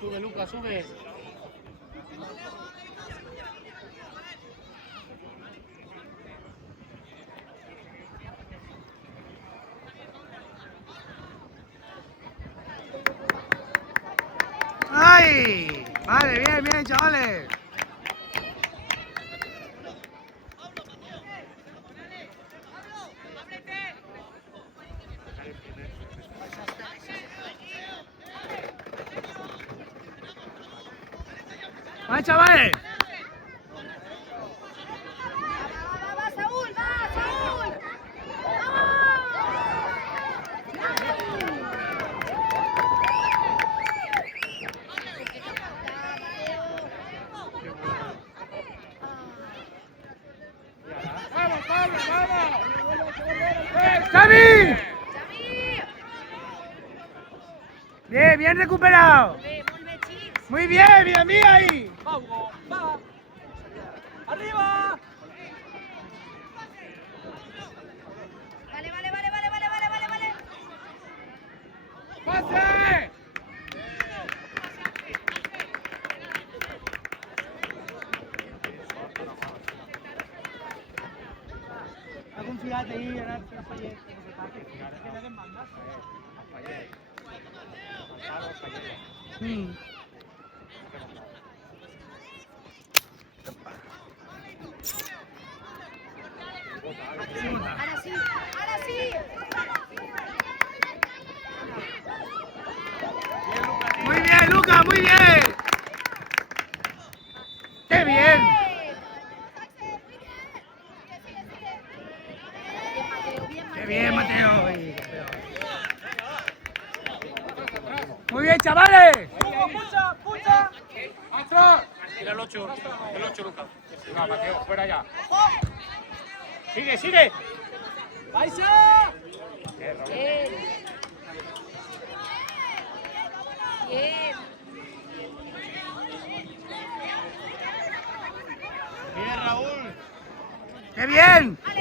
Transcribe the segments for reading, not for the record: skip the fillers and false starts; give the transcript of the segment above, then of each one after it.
Sube, Lucas, sube. ¡Ay! Vale, bien, bien, chavales. ¡Va, chavales! ¡Va, Saúl! ¡Va, Saúl! ¡Vamos, Pablo, vamos! ¡Xavi! Bien, bien recuperado. Muy bien, mira, mira ahí. ¡Vamos! ¡Va! ¡Arriba! Vale. ¡Pase! Ha confiat ahir, ara el fallet. Que no demandes. Ahora sí. Muy bien, Lucas, muy bien. ¡Qué bien! ¡Qué bien, Mateo! Muy bien, chavales. ¡Pucha! ¡Atrás! Mira el 8, Lucas. No, Mateo, fuera ya. ¡Sigue! ¡Paisa! Bien, Raúl. ¡Qué bien! Muy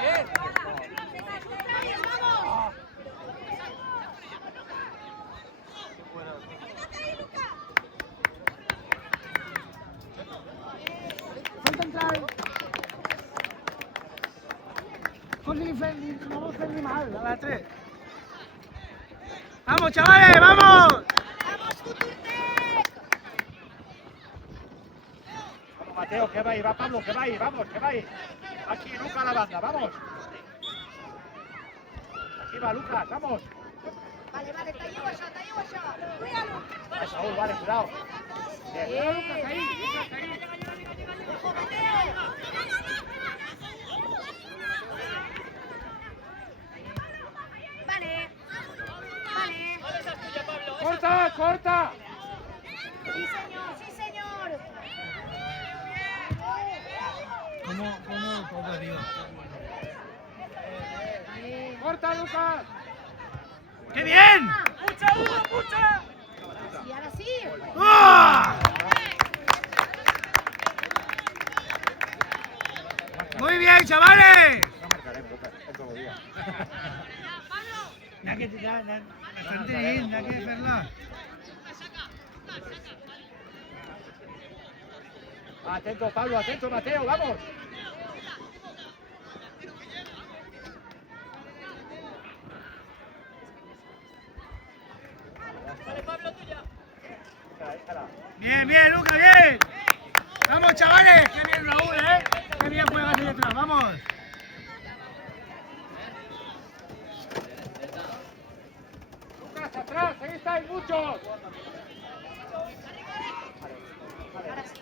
bien. Falta entrar. No vamos a hacer ni mal, a las 3. ¡Vamos, chavales, vamos! ¡Vamos, Futurtec! Vamos, Mateo, que va ahí, va Pablo, que va ahí, vamos, que va ahí. Aquí, Lucas a la banda, vamos. Aquí va Lucas, vamos. Vale, te llevo allá. Cuídalo. Vale, Saúl, vale, cuidado. Bien. Lucas ahí. ¡Ojo, Mateo! Vale. ¡Corta! Sí, señor. ¿Cómo todo, tío? ¡Corta, Lucas! ¡Qué bien! ¡Pucha! Y ahora sí. ¡Ah! Muy bien, chavales. Bastante bien, hay que hacerla. Atento, Pablo, atento, Mateo, vamos. Bien, Lucas, bien. Vamos, chavales. Qué bien, Raúl, ¿eh? Qué bien juegas ahí detrás, vamos. Lucas, atrás, ahí estáis muchos. Ahora sí.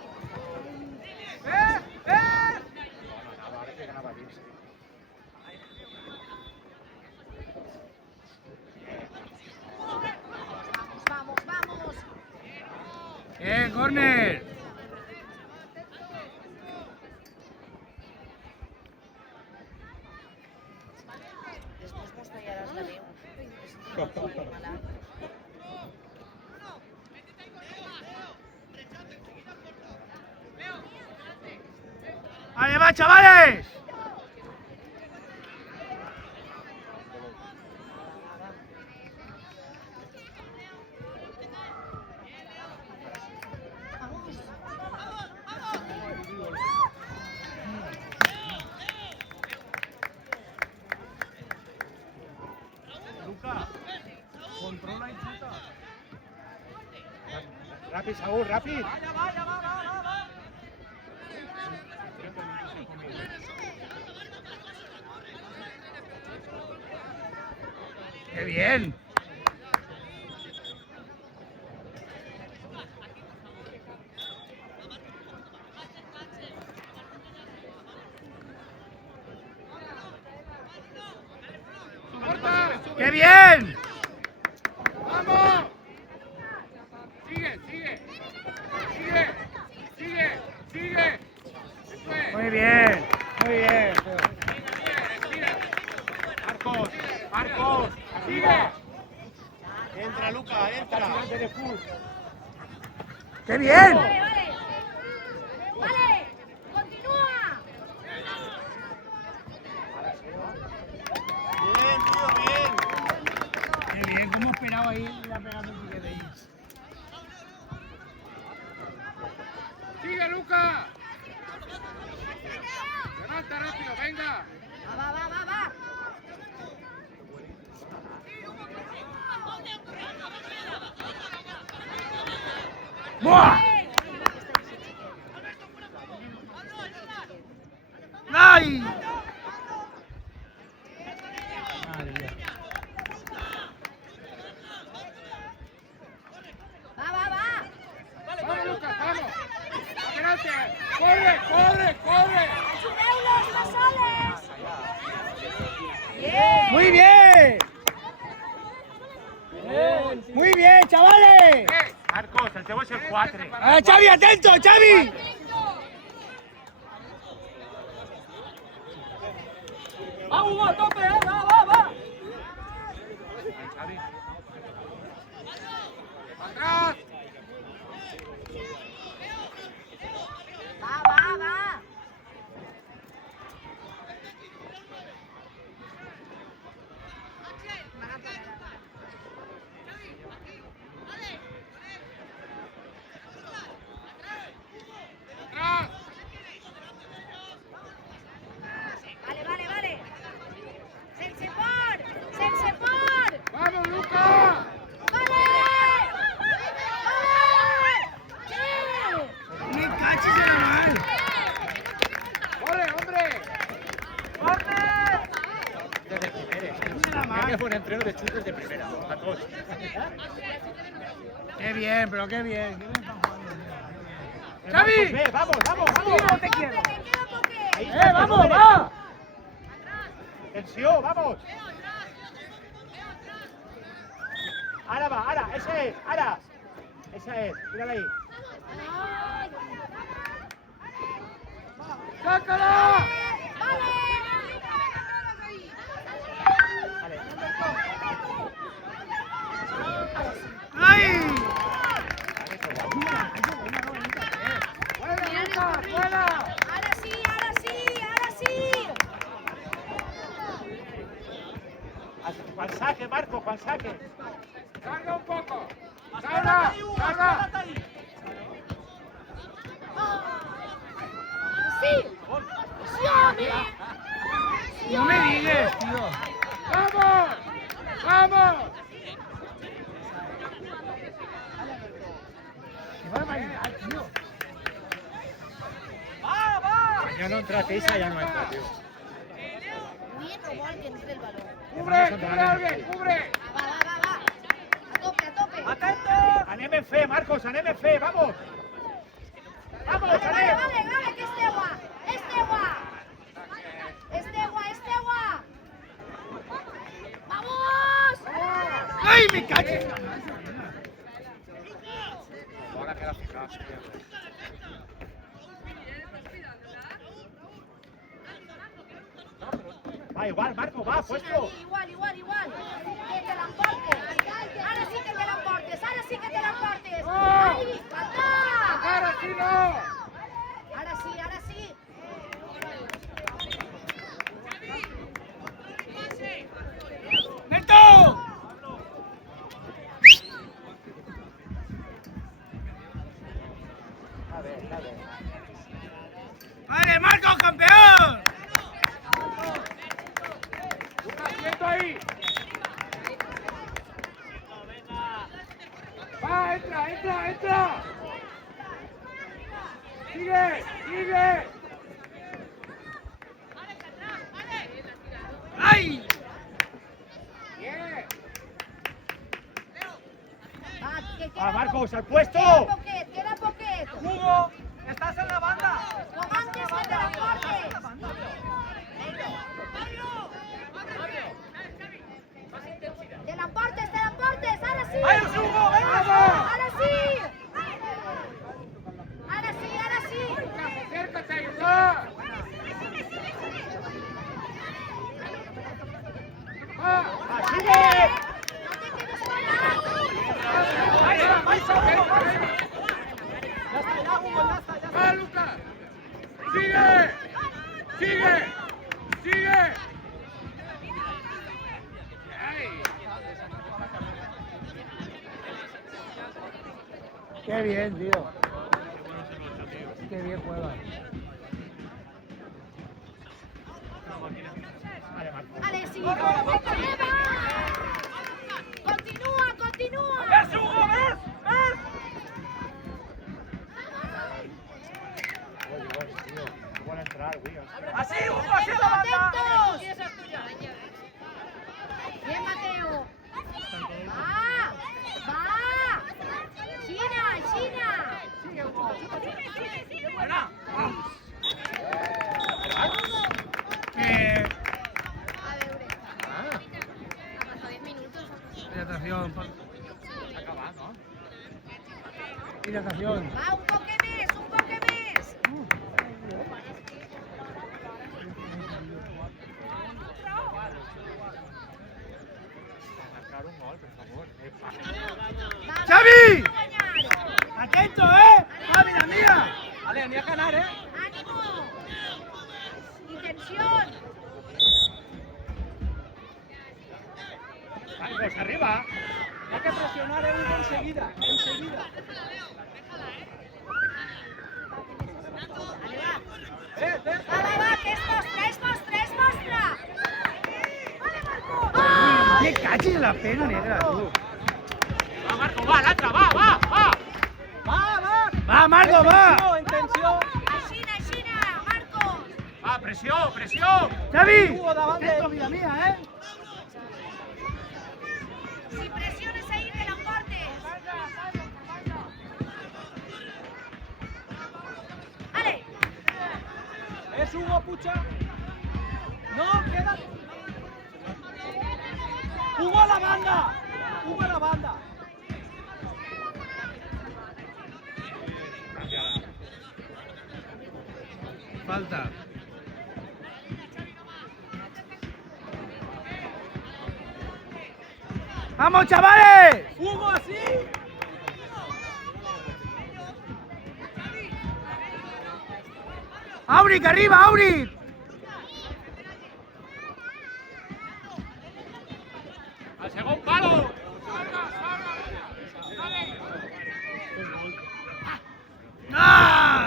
Vamos. Córner. Després mos tallaràs la veu. ¡Vale, va, chavales! Rápido, Saúl, rápido. ¡Qué bien! ¡Qué bien! ¡Vamos! Sigue, sigue. Sigue, sigue, sigue. Eso es. Muy bien, muy bien. Marcos, Marcos, sigue. Entra, Luca, entra. ¡Qué bien! Vale, vale. Vale, continúa. Bien, tío, bien. ¡Qué bien! ¿Cómo esperaba ahí la pegada un piquete ahí? Sigue, Luca. Levanta rápido, venga. Va, va, va, va. ¡Buah! ¡Ay! Madre mía. Va, va, va. Vamos, Lucas, vamos. Adelante. Corre, corre, corre. ¡Ayudeulos, no soles! ¡Bien! ¡Muy bien! ¡Muy bien, chavales! Marcos, el cebo es el 4. ¡Ah, Xavi, atento, Xavi! ¡Vamos, a tope, va, va, va! Atrás. Va, va, va. Atrás. Vale, vale, vale. Sense por. Sense por. Vamos, Luca. Vale. Vale. Sí. ¡Me cachis en la mano! Corre, hombre. Hay que poner entreno de chutes de primera. A todos. ¡Qué bien, pero qué bien! ¡Qué bien están jugando, tío! ¡Xavi! Vamos, vamos, vamos. ¡No te quiero! Me quedo toque. ¡Vamos, va! Tensión, vamos. Ahora va, ahora, ese es, ahora. Esa es, mírala ahí. ¡Sácala! ¡Ay! ¡Buena, Luca! ¡Buena! Ahora sí, ahora sí, ahora sí. Juan saque, Marco, Juan saque. Carga un poco. Carga, carga. Sí. Sí, amigo. ¡No me digas, tío! ¡Vamos! ¡Vamos! ¡Qué barbaridad, tío! Ya no entra Tesa, ya no entra, tío. Bien robó al que entre el balón. ¡Cubre, cubre a alguien, cubre! Va, va, va, va. A tope, a tope. ¡Atento! ¡Aneme fe, Marcos, aneme fe, vamos! ¡Vamos, Vale, vale, Anem! vale, vale, que este agua. Este agua. Este agua, este agua. ¡Vamos! ¡Ay, me cachis en la mano! Ahora queda fijado. Va, igual, Marco, va, puesto. Igual, igual, igual. Que te la emportes. Ahora sí que te la emportes, ahora sí que te la emportes. ¡Ahí! ¡Anda! ¡Ahora sí no! Ahora sí, ahora sí. ¡Neto! ¡Vale, Marcos, campeón! Lucas, quieto ahí. Va, entra, entra, entra. Sigue, sigue. ¡Ay! Bien. Va, que Ah, queda Marcos, al puesto. Queda Poquet. Hugo, estás en la banda. Con antes que te la cortes. Te la portes, ahora sí. ¡Ay, Hugo, venga! Ahora sí. Ahora sí, ahora sí. Acércate a ayudar. Va, sigue. No te quedes sola. Ya está, ya, Hugo, ya está, ya está. Va, Lucas. Sigue. Sigue. Sigue. Ay. ¡Qué bien, tío! ¡Qué bien juega! Vale, sí. Eva. Continúa, continúa. ¡Ves, Hugo, ves! ¡Ves! Igual entrar, Williams. ¡Así, Hugo, así en la banda! Atentos. Bien, Mateo. Va. China. Buena. Hidratación. Acaba, ¿no? Hidratación. Va, un poco més. Marcar un gol, por favor. Va, ¡Xavi! va a guanyar. ¡Atento, eh! ¡Xavi, la mía! Vale, ni a ganar, ¿eh? ¡Ánimo! ¡Intención! Marcos, arriba. Hay que presionar a Hugo enseguida, enseguida. Va, que és vostre! Vale, Marco! Ah! ¡Qué cachis la pena, negra, tú! Va, Marco, va, lanza, va. ¡Va! ¡Va, Marco, va! ¡Intención! Aixina, Marco! Va, presión. ¡Xavi! Hugo, davant Atento, d'ell. vida mía, eh! Si pressiones ahí, te l'emportes! Vale! ¿Es Hugo, pucha? No, queda. ¡Hugo a la banda! ¡Hugo a la banda! Falta. ¡Vamos, chavales! ¡Hugo, así! ¡Auric, arriba, Auric! Al segundo palo. ¡Ah!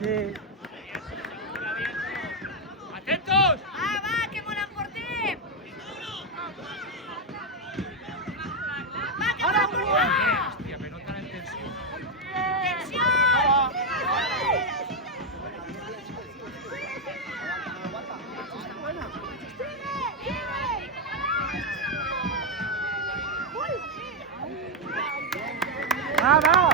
Sí. Atentos. Va, que me l'emportem! Va, que me l'emportem! Hostia, me notan en tensión. Atenció! ¡Va!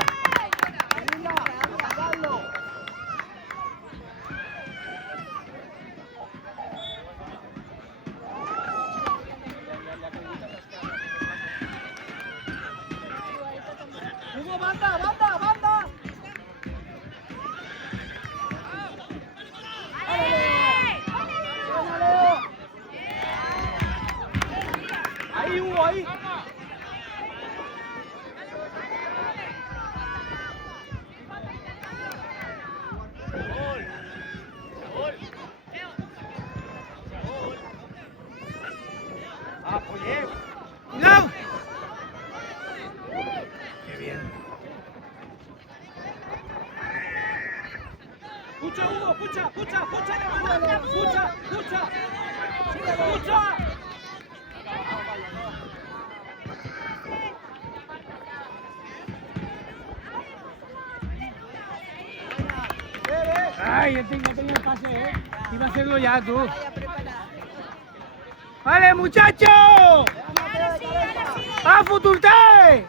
¡Hugo, banda! ¡Vale! ¡Ahí, Hugo, ahí! Ah, oye. ¡Cuidado! ¡Qué bien! ¡Pucha, Hugo! ¡Pucha! ¡Pucha! Ay, no tenía el pase, ¿eh? Iba a hacerlo ya, tú. ¡Vale, muchachos! ¡A Futurte!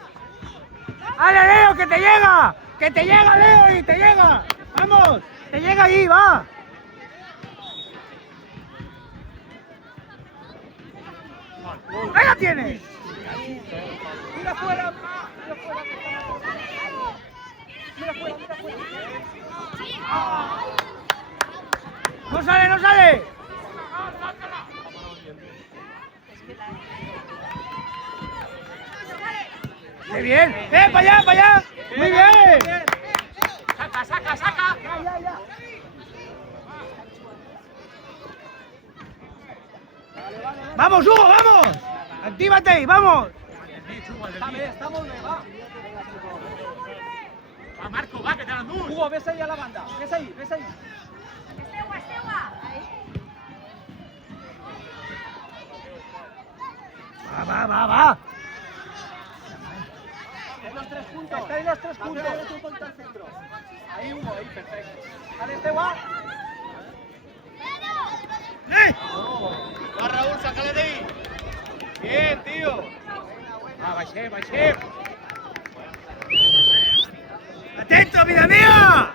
¡Vale, Leo, que te llega! ¡Que te llega, Leo, y te llega! ¡Vamos! ¡Te llega ahí, va! ¡Ahí la tienes! Mira fuera. Mira fuera. ¡No sale, no sale! ¡Qué bien! Para allá, para allá! ¡Muy bien! Saca. Ya. ¡Vamos, Hugo, vamos! ¡Actívate ahí, vamos! Estamos bien, va. Va, Marco, va, que te dan luz. Hugo, ves ahí a la banda. Ves ahí. Estegua. Va! Está ahí los 3 puntos. Ahí, Hugo, ahí, perfecto. Dale, Estegua. Va, Raúl, sácale de ahí. Bien, tío. Va, baixé. ¡Atento, vida mía!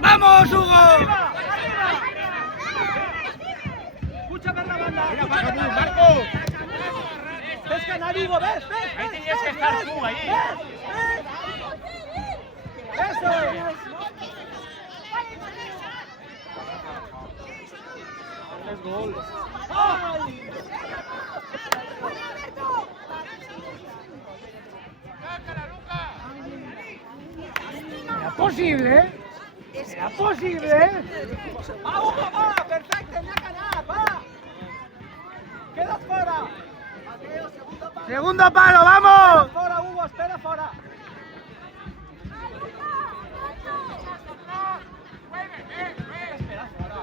¡Vamos, Hugo! Escucha, ver la banda. Marco. Ves ganar, Hugo, ves. Ahí tenías que estar tú, ahí. Eso es. ¡Ay! ¿Era posible, eh? ¿Era posible, eh? ¡Va, Hugo, va! ¡Perfecto, ya ganar, va! ¡Quedas fuera! ¡Segundo palo, vamos! ¡Fuera, Hugo! ¡Espera fuera! Espera fuera.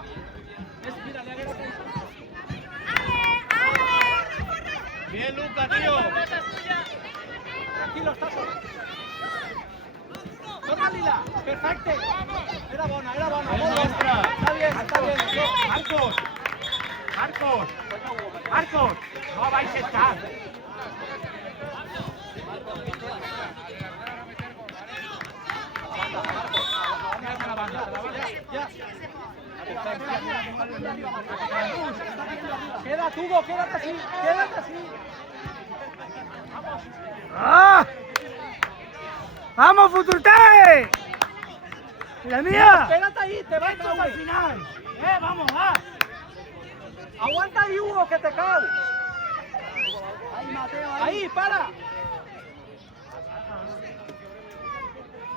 Mira, le agarra. Bien, Luca, tío. Tranquilo, estás solo. ¡Torna, Lila! ¡Perfecte! Era bona. Es Molt bona. nuestra. Está bien. Marcos, no vais a estar. Quédate, Hugo, quédate así. ¡Ah! ¡Vamos, Futurte! ¡La mía! Espérate ahí, te vas ¡Esto es al final! ¡Vamos, va! Aguanta ahí, Hugo, que te cae. Ahí, para.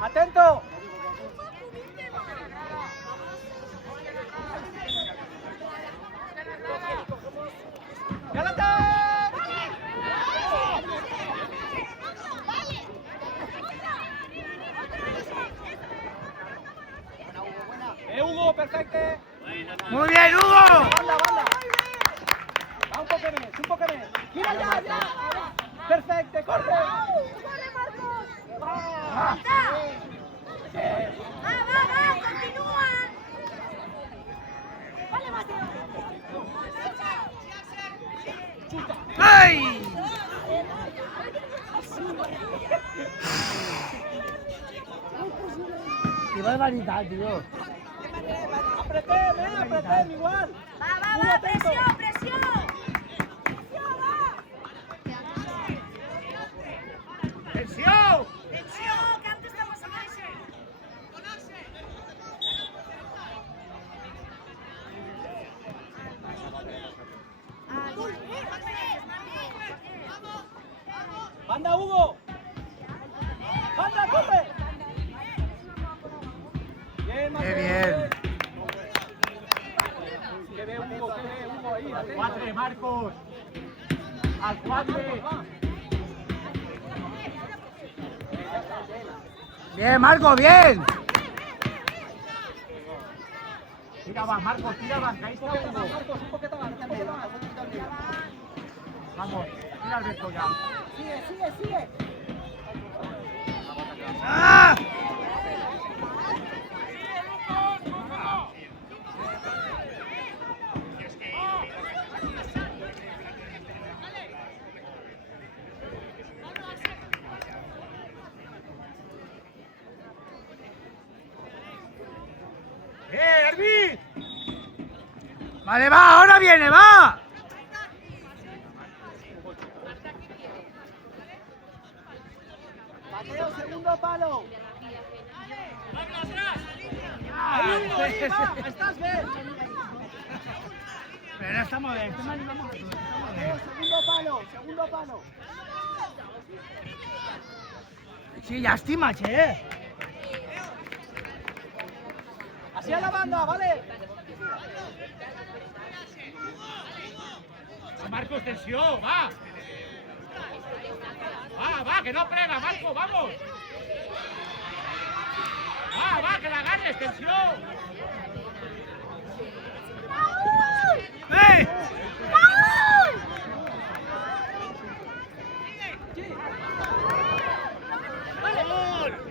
Atento. ¡Gálate! Hugo, perfecto. ¡Muy bien, Hugo! Banda. Va un poco més. Mira, ya. Perfecte, corre. ¡Corre, Marcos! Ah. ¡Va! ¡Continúa! ¡Vale, Mateo! ¡Ay! ¡Qué barbaridad, tío! Apretem, igual. ¡Va! ¡Presión! ¡Tensión! ¡Que antes estamos a más! Banda, Hugo. ¡Banda, tope! Bien, ¡Qué bien! Que ve Hugo ahí. atento. Cuadre, Marcos. Al cuadre. ¡Bien, Marco, bien! Tira van, Marcos, tira van, que ahí está Hugo. Marcos, un poquito más, Vamos, tira Alberto ya. Sigue. ¡Ah! Arbi! Vale, va, ahora viene, va. Mateo, segundo palo. Ahí va, estás bien. Pero no estamos bien, estamos bien. Mateo, segundo palo. Sí, lástima, che. Así a la banda, ¿vale? Marcos, tensión, va. Va, que no plega, Marco, vamos. Va, que la agarres, tensión. ¡Eh!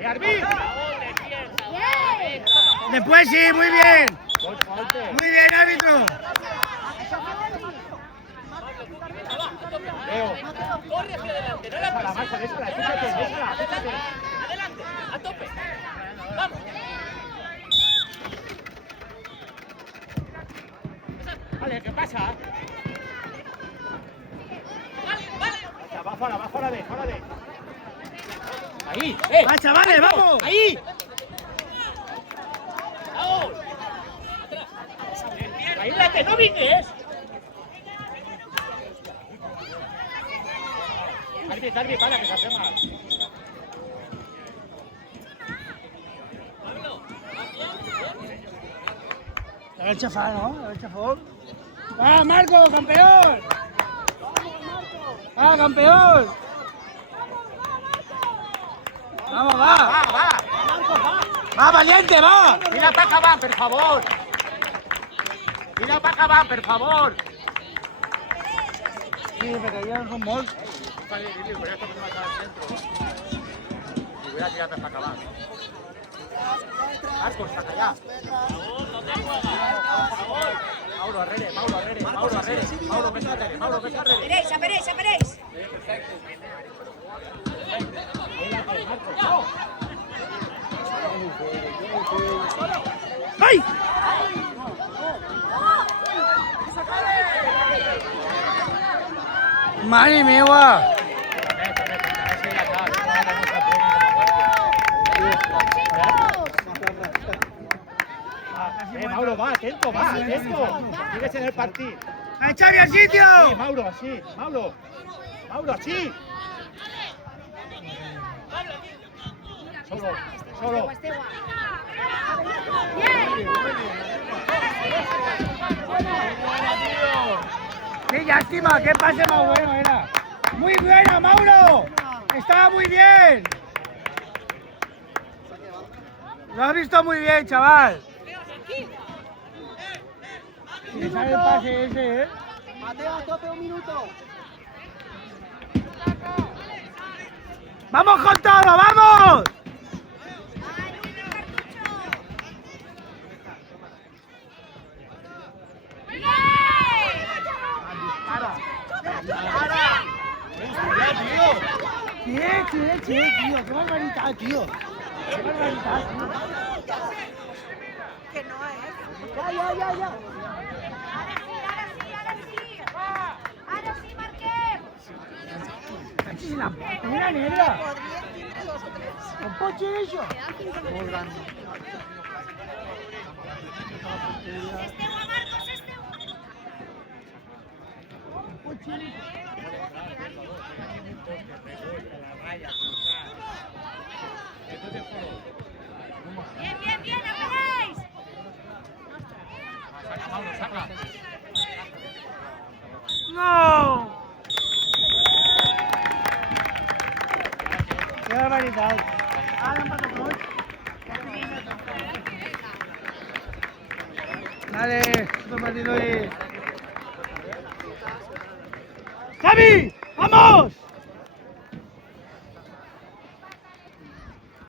Arbi! Bien. Después sí, muy bien. Falte. Muy bien, árbitro. Leo. Corre hacia adelante, no la Déjala, Marco, déjala, escúchate. adelante, a tope. Vamos. Vale, ¿qué pasa? Vale. Va fuera de. Ahí, Va, chavales, vamos. ahí. Vamos. Bailate, no vingues. Arbi, para, que se hace mal. El chafán, ¿no? El chafón. ¡Va, Marco, campeón! ¡Va, campeón! ¡Vamos, va! ¡Va, valiente, va! Mira para acabar, por favor. Mira para acabar, por favor. Sí, pero yo no son Y voy a tirar para acabar. Marcos, saca ya. Mauro Arrere. Mauro Pesarrere. Esperéis. ¡Ay! ¡Madre mía! Mauro, va, atento. Sigues en el partido. ¡Ay, Xavi, al sitio! Sí, Mauro, así. Mauro, así. Solo. ¡Qué lástima! ¡Qué pase más bueno era! ¡Muy buena, Mauro! ¡Estaba muy bien! Lo has visto muy bien, chaval. Si sale el pase ese, ¿eh? Mateo, a tope, 1 minuto. ¡Vamos con todo, vamos! Tío, qué barbaridad, tío. Qué barbaridad, tío. Ya. Ahora sí, Marqués. Aquí es la puta negra. ¿Un poche de eso? Esteban, Marcos, Esteban. Dale, super partido ahí. ¡Xavi! ¡Vamos!